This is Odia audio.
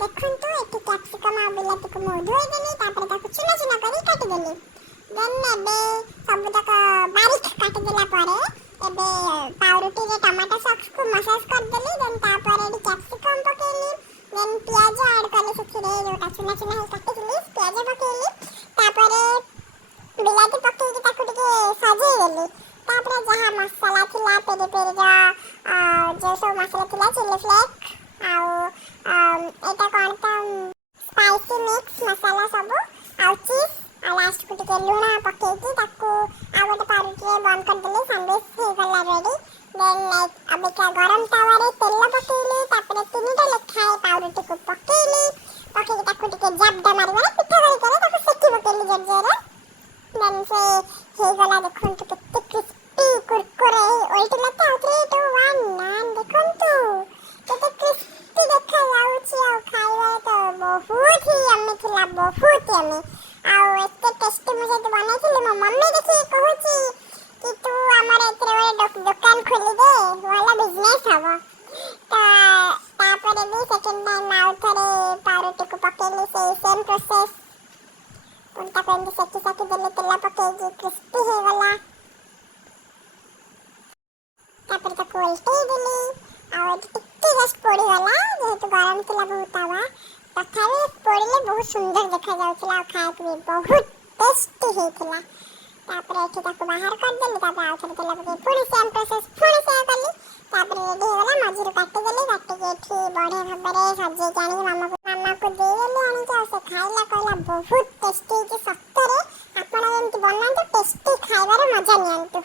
ଦେଖନ୍ତୁ ଏଠି କ୍ୟାପ୍ସିକମ୍ ଆଉ ବିଲାତିକୁ ମୁଁ ଧୋଇଦେଲି, ତାପରେ ତାକୁ ଚୁନା ଚୁନା କରି କାଟିଦେଲି। ଦେନ୍ ଏବେ ସବୁତକ ବାରିକ କାଟିଦେଲା ପରେ ଏବେ ପାଉରୁଟିରେ ଟମାଟୋ ସକ୍ସକୁ ମସାଜ କରିଦେଲି। ଦେନ୍ ତାପରେ ଏଠି କ୍ୟାପ୍ସିକମ୍ ପକେଇଲି। ଦେନ୍ ପିଆଜ ଆଡ୍ କଲି ସେଥିରେ, ଯୋଉଟା ଚୁନା ଚୁନା ହେଇ କାଟିଥିଲି ପିଆଜ ପକେଇଲି। ତାପରେ ବିଲାତି ପକେଇକି ତାକୁ ଟିକେ ସଜେଇଦେଲି। ତାପରେ ଯାହା ମସଲା ଥିଲା ପେରି ପେରିର ଯୋଉ ସବୁ ମସଲା ଥିଲା, ଚିଲି ଫ୍ଲେକ୍ସ ଆଉ ଏଇଟା କ'ଣ ତ ସ୍ପାଇସି ମିକ୍ସ ମସଲା ସବୁ ଆଉ ଚିଜ୍ ଆଉ ଲାଷ୍ଟକୁ ଟିକେ ଲୁଣ ପକେଇକି ତାକୁ ଆଉ ଗୋଟେ ପାଉରୁଟିରେ ବନ୍ଦ କରିଦେଲି। ସାଣ୍ଡୱିଚ୍ ହେଇଗଲା ରେଡ଼ି। ଦେନ୍ ଅବିକା ଗରମ ତାୱାରେ ତେଲ ପକେଇଲି। ତାପରେ 3ଟା ଲେଖାଏଁ ପାଉରୁଟିକୁ ପକେଇଲି। ପକେଇକି ତାକୁ ଟିକେ ଜାବଡ଼ା ମାରିବାରେ ପିଠା କରିକି ତାକୁ ସେକି ପକେଇଲି ଜୋର ଜୋରରେ। ଦେନ୍ ସେ ହେଇଗଲା। ଦେଖନ୍ତୁ କେତେ କ୍ରିସ୍ପି କୁରକୁରେ ଓଲଟିଲା ତ। 3, 2, 1 ନାନ୍ ଦେଖନ୍ତୁ କେତେ କ୍ରିସ୍ପି ଦେଖାଯାଉଛି। ଆଉ ଖାଇବାରେ ତ ବହୁତ ହି ୟମ୍ମି ଥିଲା, ବହୁତ ୟମ୍ମି। ଆଉ ଏତେ ଟେଷ୍ଟି ମୁଁ ଯେହେତୁ ବନେଇଥିଲି, ମୋ ମମ୍ମି ଦେଖିକି କହୁଛି କି ତୁ ଆମର ଏଥିରେ ଗୋଟେ ଦୋକାନ ଖୋଲିଦେ, ଭଲ ବିଜନେସ୍ ହବ। ତ ତାପରେ ବି ସେକେଣ୍ଡ ଟାଇମ୍ ଆଉ ଥରେ ପାଉରୁଟିକୁ ପକେଇଲି, ସେଇ ସେମ୍ ପ୍ରୋସେସ୍। ତାକୁ ଏମିତି ସେକି ସେକି ଦେଲି ତେଲ ପକେଇକି, କ୍ରିସ୍ପି ହେଇଗଲା। ତାପରେ ତାକୁ ଓଲଟେଇ ଦେଲି। ଆଉ ଏଠି ଟିକେ ଜଷ୍ଟ ପୋଡ଼ିଗଲା, ଯେହେତୁ ଗରମ ଥିଲା ବହୁତ ତାୱା। ତଥାପି ପୋଡ଼ିଲେ ବହୁତ ସୁନ୍ଦର ଦେଖାଯାଉଥିଲା ଆଉ ଖାଇବାକୁ ବି ବହୁତ ଟେଷ୍ଟି ହେଇଥିଲା। ତାପରେ ଏଠି ତାକୁ ବାହାର କରିଦେଲି। ତାପରେ ଆଉ ଥରେ ତେଲ ପକେଇ ପୁଣି ସେମ୍ ପ୍ରୋସେସ୍ ପୁଣି ସେୟା କଲି। ତାପରେ ରେଡ଼ି ହେଇଗଲା। ମଝିରୁ କାଟିଦେଲି, କାଟିକି ଏଠି ବଢ଼ିଆ ଭାବରେ ସଜେଇକି ଆଣିକି ମାମାକୁ ଦେଇଦେଲି ଆଣିକି। ଆଉ ସେ ଖାଇଲା, କହିଲା ବହୁତ ଟେଷ୍ଟି ହେଇଛି ସତରେ। ଆପଣ ଏମିତି ବନାନ୍ତୁ, ଟେଷ୍ଟି ଖାଇବାର ମଜା ନିଅନ୍ତୁ।